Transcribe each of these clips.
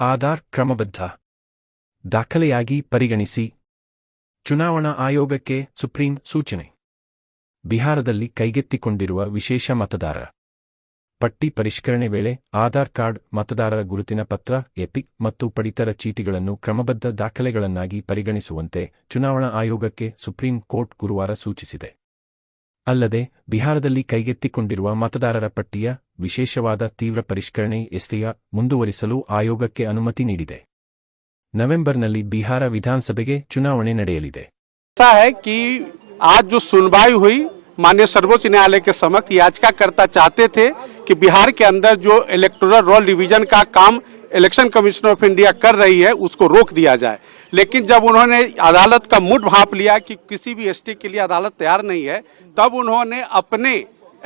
ಆಧಾರ್ ಕ್ರಮಬದ್ಧ. ದಾಖಲೆಯಾಗಿ ಪರಿಗಣಿಸಿ. ಚುನಾವಣಾ ಆಯೋಗಕ್ಕೆ ಸುಪ್ರೀಂ ಸೂಚನೆ. ಬಿಹಾರದಲ್ಲಿ ಕೈಗೆತ್ತಿಕೊಂಡಿರುವ ವಿಶೇಷ ಮತದಾರ. ಪಟ್ಟಿ ಪರಿಷ್ಕರಣೆ ವೇಳೆ ಆಧಾರ್ ಕಾರ್ಡ್ ಮತದಾರರ ಗುರುತಿನ ಪತ್ರ, ಎಪಿಕ್ ಮತ್ತು ಪಡಿತರ ಚೀಟಿಗಳನ್ನು ಕ್ರಮಬದ್ಧ ದಾಖಲೆಗಳನ್ನಾಗಿ ಪರಿಗಣಿಸುವಂತೆ ಚುನಾವಣಾ ಆಯೋಗಕ್ಕೆ ಸುಪ್ರೀಂ ಕೋರ್ಟ್ ಗುರುವಾರ ಸೂಚಿಸಿದೆ. ಅಲ್ಲದೆ ಬಿಹಾರದಲ್ಲಿ ಕೈಗೆತ್ತಿಕೊಂಡಿರುವ ಮತದಾರರ ಪಟ್ಟಿಯ ವಿಶೇಷವಾದ ತೀವ್ರ ಪರಿಷ್ಕರಣೆ ಎಸ್ಟಿಯ ಮುಂದುವರಿಸಲು ಆಯೋಗಕ್ಕೆ ಅನುಮತಿ ನೀಡಿದೆ ನವೆಂಬರ್ನಲ್ಲಿ ಬಿಹಾರ ವಿಧಾನಸಭೆಗೆ ಚುನಾವಣೆ ನಡೆಯಲಿದೆ ऐसा है कि आज जो सुनवाई हुई माननीय सर्वोच्च न्यायालय के समक्ष याचिकाकर्ता चाहते थे कि बिहार के अंदर जो इलेक्टोरल रोल डिवीज़न का काम इलेक्शन कमीशन ऑफ़ इंडिया कर रही है, उसको रोक दिया जाए। लेकिन जब उन्होंने अदालत का मुठ भाप लिया कि किसी भी एसटी के लिए अदालत तैयार नहीं है, तब उन्होंने अपने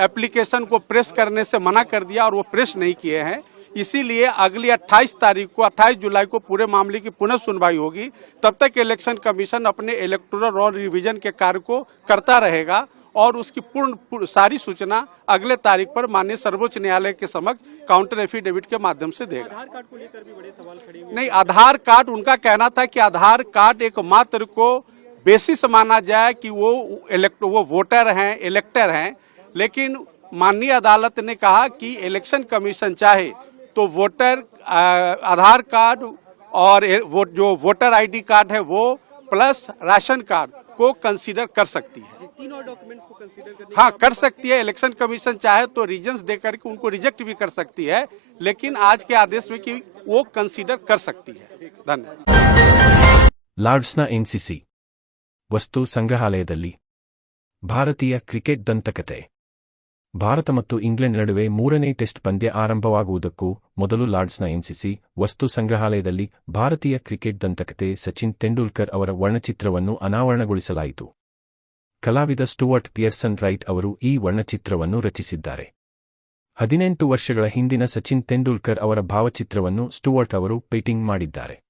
एप्लीकेशन को प्रेस करने से मना कर दिया और वो प्रेस नहीं किए हैं। इसीलिए अगली 28 तारीख को 28 जुलाई को पूरे मामले की पुनः सुनवाई होगी। तब तक इलेक्शन कमीशन अपने इलेक्टोरल रोल रिवीजन के कार्य को करता रहेगा। और उसकी पूर्ण, पूर्ण सारी सूचना अगले तारीख पर माननीय सर्वोच्च न्यायालय के समक्ष काउंटर एफिडेविट के माध्यम से देगा। आधार कार्ड को लेकर भी बड़े सवाल खड़े हुए नहीं आधार कार्ड उनका कहना था कि आधार कार्ड एक मात्र को बेसिस माना जाए कि वो इलेक्ट वो वोटर हैं इलेक्टर हैं लेकिन माननीय अदालत ने कहा कि इलेक्शन कमीशन चाहे तो वोटर आधार कार्ड और वो जो वोटर आईडी कार्ड है वो प्लस राशन कार्ड को कंसीडर कर सकती है। तीन और डॉक्यूमेंट्स को कंसीडर करने हाँ कर सकती है इलेक्शन कमीशन चाहे तो रीजन्स देकर के उनको रिजेक्ट भी कर सकती है लेकिन आज के आदेश में कि वो कंसीडर कर सकती है धन्यवाद ಲಾರ್ಡ್ಸ್ನ ಎನ್ಸಿಸಿ ವಸ್ತು ಸಂಗ್ರಹಾಲಯದಲ್ಲಿ ಭಾರತೀಯ ಕ್ರಿಕೆಟ್ ದಂತಕತೆ ಭಾರತ ಮತ್ತು ಇಂಗ್ಲೆಂಡ್ ನಡುವೆ ಮೂರನೇ ಟೆಸ್ಟ್ ಪಂದ್ಯ ಆರಂಭವಾಗುವುದಕ್ಕೂ ಮೊದಲು ಲಾರ್ಡ್ಸ್ನ ಎನ್ಸಿಸಿ ವಸ್ತು ಸಂಗ್ರಹಾಲಯದಲ್ಲಿ ಭಾರತೀಯ ಕ್ರಿಕೆಟ್ ದಂತಕತೆ ಸಚಿನ್ ತೆಂಡೂಲ್ಕರ್ ಅವರ ವರ್ಣಚಿತ್ರವನ್ನು ಅನಾವರಣಗೊಳಿಸಲಾಯಿತು ಕಲಾವಿದ ಸ್ಟುವರ್ಟ್ ಪಿಯರ್ಸನ್ ರೈಟ್ ಅವರು ಈ ವರ್ಣಚಿತ್ರವನ್ನು ರಚಿಸಿದ್ದಾರೆ. ಹದಿನೆಂಟು ವರ್ಷಗಳ ಹಿಂದಿನ ಸಚಿನ್ ತೆಂಡೂಲ್ಕರ್ ಅವರ ಭಾವಚಿತ್ರವನ್ನು ಸ್ಟುವರ್ಟ್ ಅವರು ಪೇಟಿಂಗ್ ಮಾಡಿದ್ದಾರೆ.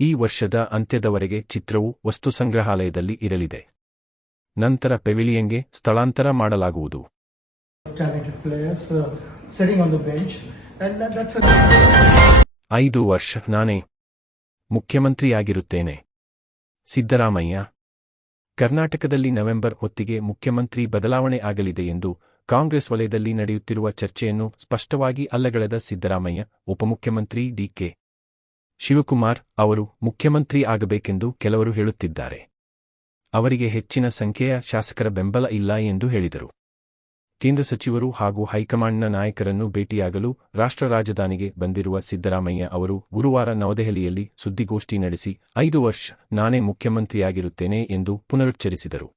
ಈ ವರ್ಷದ ಅಂತ್ಯದವರೆಗೆ ಚಿತ್ರವು ವಸ್ತು ಸಂಗ್ರಹಾಲಯದಲ್ಲಿ ಇರಲಿದೆ. ನಂತರ ಪೆವಿಲಿಯನ್ಗೆ ಸ್ಥಳಾಂತರ ಮಾಡಲಾಗುವುದು. Uh, ಐದು ವರ್ಷ ನಾನೇ ಮುಖ್ಯಮಂತ್ರಿಯಾಗಿರುತ್ತೇನೆ. ಸಿದ್ದರಾಮಯ್ಯ ಕರ್ನಾಟಕದಲ್ಲಿ ನವೆಂಬರ್ ಹೊತ್ತಿಗೆ ಮುಖ್ಯಮಂತ್ರಿ ಬದಲಾವಣೆ ಆಗಲಿದೆ ಎಂದು ಕಾಂಗ್ರೆಸ್ ವಲಯದಲ್ಲಿ ನಡೆಯುತ್ತಿರುವ ಚರ್ಚೆಯನ್ನು ಸ್ಪಷ್ಟವಾಗಿ ಅಲ್ಲಗಳೆದ ಸಿದ್ದರಾಮಯ್ಯ, ಉಪಮುಖ್ಯಮಂತ್ರಿ ಡಿಕೆ ಶಿವಕುಮಾರ್ ಅವರು ಮುಖ್ಯಮಂತ್ರಿ ಆಗಬೇಕೆಂದು ಕೆಲವರು ಹೇಳುತ್ತಿದ್ದಾರೆ. ಅವರಿಗೆ ಹೆಚ್ಚಿನ ಸಂಖ್ಯೆಯ ಶಾಸಕರ ಬೆಂಬಲ ಇಲ್ಲ ಎಂದು ಹೇಳಿದರು. ಕೇಂದ್ರ ಸಚಿವರು ಹಾಗೂ ಹೈಕಮಾಂಡ್ನ ನಾಯಕರನ್ನು ಭೇಟಿಯಾಗಲು ರಾಷ್ಟ್ರ ರಾಜಧಾನಿಗೆ ಬಂದಿರುವ ಸಿದ್ದರಾಮಯ್ಯ ಅವರು ಗುರುವಾರ ನವದೆಹಲಿಯಲ್ಲಿ ಸುದ್ದಿಗೋಷ್ಠಿ ನಡೆಸಿ, ಐದು ವರ್ಷ ನಾನೇ ಮುಖ್ಯಮಂತ್ರಿಯಾಗಿರುತ್ತೇನೆ ಎಂದು ಪುನರುಚ್ಚರಿಸಿದರು.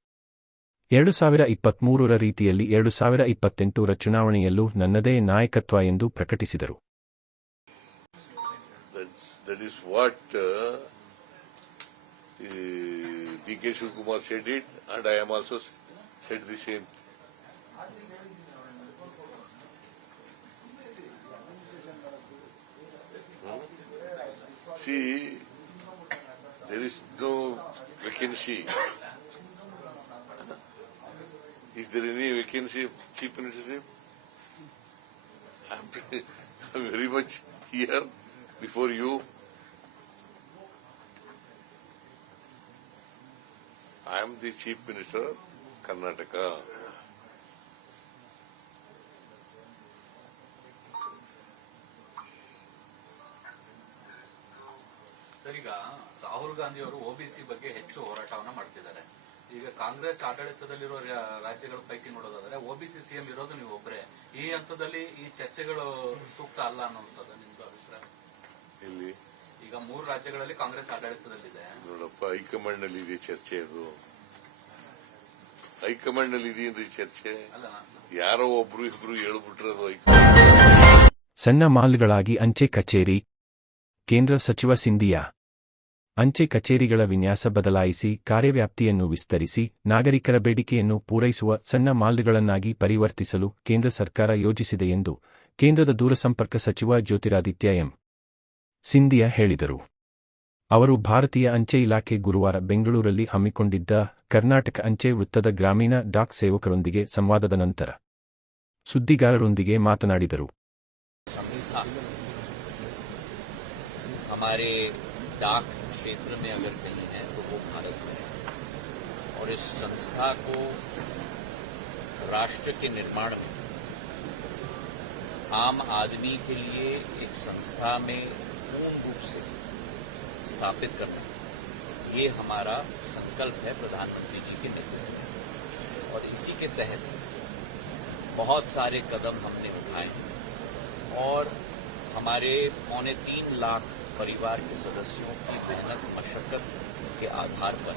ಎರಡು ಸಾವಿರ ಇಪ್ಪತ್ಮೂರರ ರೀತಿಯಲ್ಲಿ ಎರಡು ಸಾವಿರ ಇಪ್ಪತ್ತೆಂಟರ ಚುನಾವಣೆಯಲ್ಲೂ ನನ್ನದೇ ನಾಯಕತ್ವ ಎಂದು ಪ್ರಕಟಿಸಿದರು. See, there is no vacancy. Is there any vacancy of chief ministership? I'm, I'm very much here before you. I am the chief minister of Karnataka. Sir ಈಗ ರಾಹುಲ್ ಗಾಂಧಿ ಅವರು ಒಬಿಸಿ ಬಗ್ಗೆ ಹೆಚ್ಚು ಹೋರಾಟವನ್ನ ಮಾಡ್ತಿದ್ದಾರೆ. ಈಗ ಕಾಂಗ್ರೆಸ್ ಆಡಳಿತದಲ್ಲಿರುವ ರಾಜ್ಯಗಳ ಪೈಕಿ ನೋಡೋದಾದ್ರೆ ಒಬಿಸಿ ಸಿಎಂ ಇರೋದು ನೀವು ಒಬ್ಬರೇ ಈ ಹಂತದಲ್ಲಿ ಈ ಚರ್ಚೆಗಳು ಸೂಕ್ತ ಅಲ್ಲ ಅನ್ನುವಂಥದ್ದು ನಿಮ್ದು ಅಭಿಪ್ರಾಯ? ಇಲ್ಲಿ ಈಗ ಮೂರು ರಾಜ್ಯಗಳಲ್ಲಿ ಕಾಂಗ್ರೆಸ್ ಆಡಳಿತದಲ್ಲಿದೆ. ನೋಡಪ್ಪ ಹೈಕಮಾಂಡ್ನಲ್ಲಿ ಇದೆ ಚರ್ಚೆ ಅದು. ಹೈಕಮಾಂಡ್ನಲ್ಲಿ ಇದೆಯೇನ್ರಿ ಚರ್ಚೆ? ಯಾರೋ ಒಬ್ರು ಇಬ್ರು ಹೇಳ್ಬಿಟ್ರೆ ಅದು ಹೈಕಮಾಂಡ್ ಸಣ್ಣ ಮಾಲ್ಗಳಾಗಿ ಅಂಚೆ ಕಚೇರಿ ಕೇಂದ್ರ ಸಚಿವ ಸಿಂಧಿಯಾ ಅಂಚೆ ಕಚೇರಿಗಳ ವಿನ್ಯಾಸ ಬದಲಾಯಿಸಿ ಕಾರ್ಯವ್ಯಾಪ್ತಿಯನ್ನು ವಿಸ್ತರಿಸಿ ನಾಗರಿಕರ ಬೇಡಿಕೆಯನ್ನು ಪೂರೈಸುವ ಸಣ್ಣ ಮಾಲ್ಗಳನ್ನಾಗಿ ಪರಿವರ್ತಿಸಲು ಕೇಂದ್ರ ಸರ್ಕಾರ ಯೋಜಿಸಿದೆ ಎಂದು ಕೇಂದ್ರದ ದೂರಸಂಪರ್ಕ ಸಚಿವ ಜ್ಯೋತಿರಾದಿತ್ಯ ಎಂ. ಸಿಂಧಿಯಾ ಹೇಳಿದರು. ಅವರು ಭಾರತೀಯ ಅಂಚೆ ಇಲಾಖೆ ಗುರುವಾರ ಬೆಂಗಳೂರಲ್ಲಿ ಹಮ್ಮಿಕೊಂಡಿದ್ದ ಕರ್ನಾಟಕ ಅಂಚೆ ವೃತ್ತದ ಗ್ರಾಮೀಣ ಡಾಕ್ ಸೇವಕರೊಂದಿಗೆ ಸಂವಾದದ ನಂತರ ಸುದ್ದಿಗಾರರೊಂದಿಗೆ ಮಾತನಾಡಿದರು. डाक क्षेत्र में अगर कहीं है तो वो भारत में है। और इस संस्था को राष्ट्र के निर्माण में, आम आदमी के लिए एक संस्था में पूर्ण रूप से स्थापित करना, ये हमारा संकल्प है प्रधानमंत्री जी के नेतृत्व में। और इसी के तहत बहुत सारे कदम हमने उठाए हैं। और हमारे पौने तीन लाख परिवार के सदस्यों की मेहनत मशक्कत के आधार पर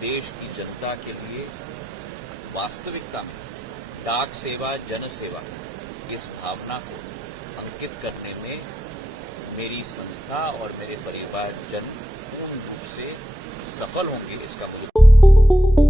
देश की जनता के लिए वास्तविकता में डाक सेवा, जन सेवा इस भावना को अंकित करने में मेरी संस्था और मेरे परिवार जन पूर्ण रूप से सफल होंगे, इसका मुझे